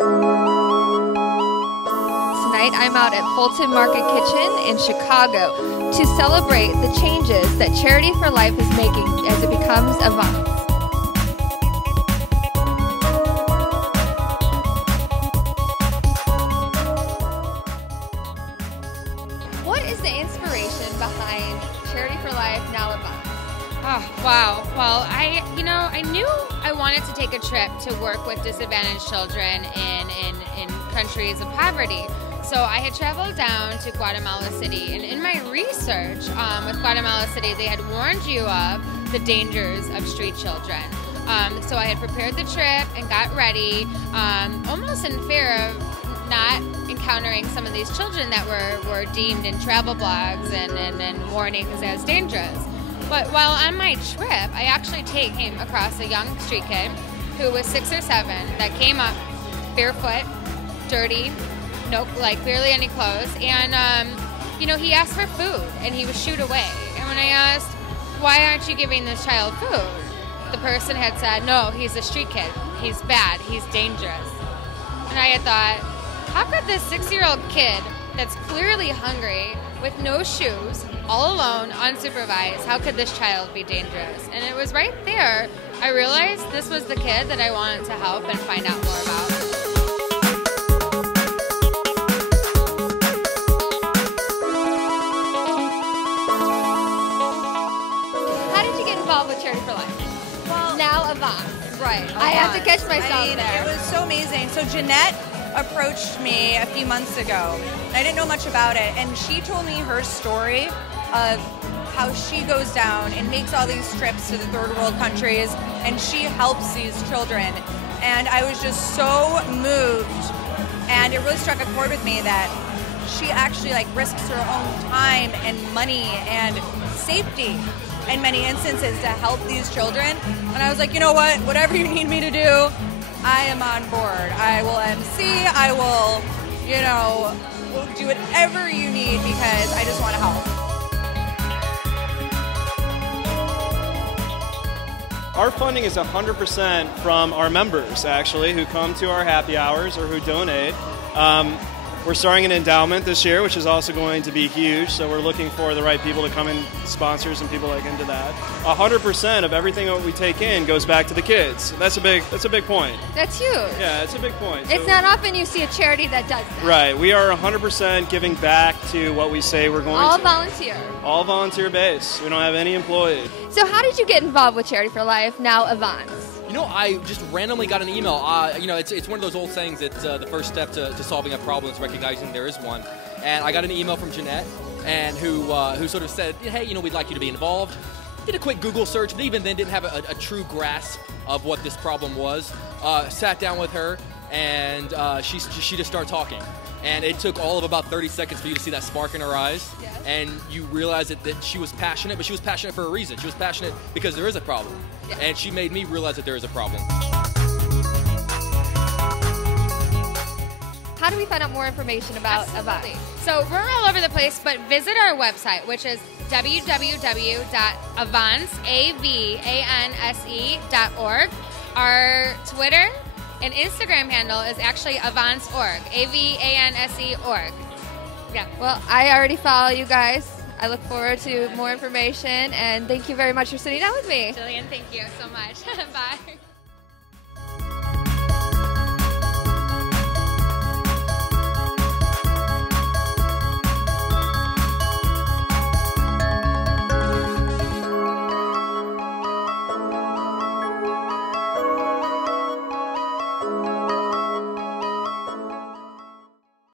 Tonight I'm out at Fulton Market Kitchen in Chicago to celebrate the changes that Charity for Life is making as it becomes Avanse. What is the inspiration behind Charity for Life, now Avanse? Oh, wow. Well, I knew I wanted to take a trip to work with disadvantaged children in countries of poverty. So I had traveled down to Guatemala City, and in my research with Guatemala City, they had warned you of the dangers of street children. So I had prepared the trip and got ready, almost in fear of not encountering some of these children that were deemed in travel blogs and warnings as dangerous. But while on my trip, I actually came across a young street kid who was 6 or 7 that came up barefoot, dirty, barely any clothes, and he asked for food and he was shooed away. And when I asked, why aren't you giving this child food? The person had said, no, he's a street kid. He's bad. He's dangerous. And I had thought, how could this 6-year-old kid that's clearly hungry, with no shoes, all alone, unsupervised, how could this child be dangerous? And it was right there I realized this was the kid that I wanted to help and find out more about. How did you get involved with Charity for Life? Well, now Avanse. Right. I have to catch myself there. It was so amazing. So Jeanette approached me a few months ago. I didn't know much about it, and she told me her story of how she goes down and makes all these trips to the third world countries, and she helps these children. And I was just so moved, and it really struck a chord with me that she actually risks her own time and money and safety in many instances to help these children. And I was like, you know what? Whatever you need me to do, I am on board. I will MC, I will, we'll do whatever you need because I just want to help. Our funding is 100% from our members, actually, who come to our happy hours or who donate. We're starting an endowment this year, which is also going to be huge, so we're looking for the right people to come in, sponsors and people into that. 100% of everything that we take in goes back to the kids. That's a big point. That's huge. Yeah, it's a big point. It's not often you see a charity that does that. Right. We are 100% giving back to what we say we're going to. All volunteer. All volunteer based. We don't have any employees. So how did you get involved with Charity for Life, now Avanse? I just randomly got an email. It's one of those old sayings that the first step to solving a problem is recognizing there is one. And I got an email from Jeanette, and who sort of said, hey, we'd like you to be involved. Did a quick Google search, but even then didn't have a true grasp of what this problem was. Sat down with her, and she just started talking. And it took all of about 30 seconds for you to see that spark in her eyes. Yes. And you realize that she was passionate, but she was passionate for a reason. She was passionate because there is a problem. Yes. And she made me realize that there is a problem. How do we find out more information about Avanse? So we're all over the place, but visit our website, which is www.avanse.org. Our Twitter and Instagram handle is actually Avanse.org, AVANSE.org. Yeah. Well, I already follow you guys. I look forward to more information, and thank you very much for sitting down with me. Jillian, thank you so much. Bye.